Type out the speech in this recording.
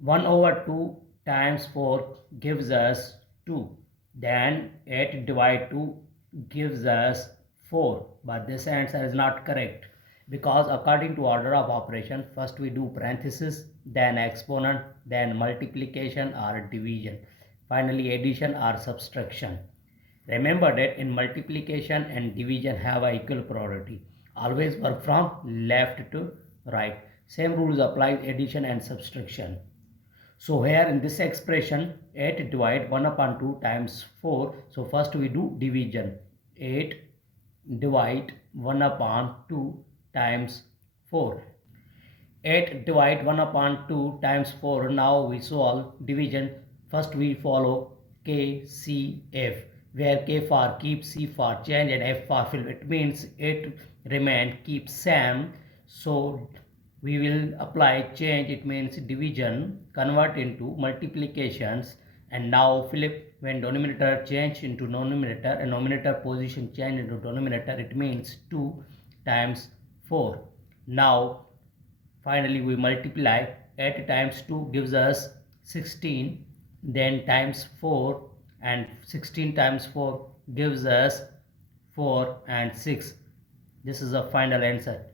1 over 2 times 4 gives us 2. Then 8 divided 2 gives us 4. But this answer is not correct because according to order of operation, first we do parenthesis, then exponent, then multiplication or division, finally addition or subtraction. Remember that in multiplication and division have a equal priority. Always work from left to right. Same rules apply addition and subtraction. So here in this expression 8 divide 1 upon 2 times 4. So first we do division. 8 divide 1 upon 2 times 4. 8 divide 1 upon 2 times 4. Now we solve division. First we follow KCF, where K for keep, C for change and F for fill. It means it remain keep same. So we will apply change. It means division convert into multiplications, and now flip when denominator change into numerator and numerator position change into denominator. It means 2 times 4. Now finally we multiply. 8 times 2 gives us 16, then times 4, and 16 times 4 gives us 4 and 6. This is the final answer.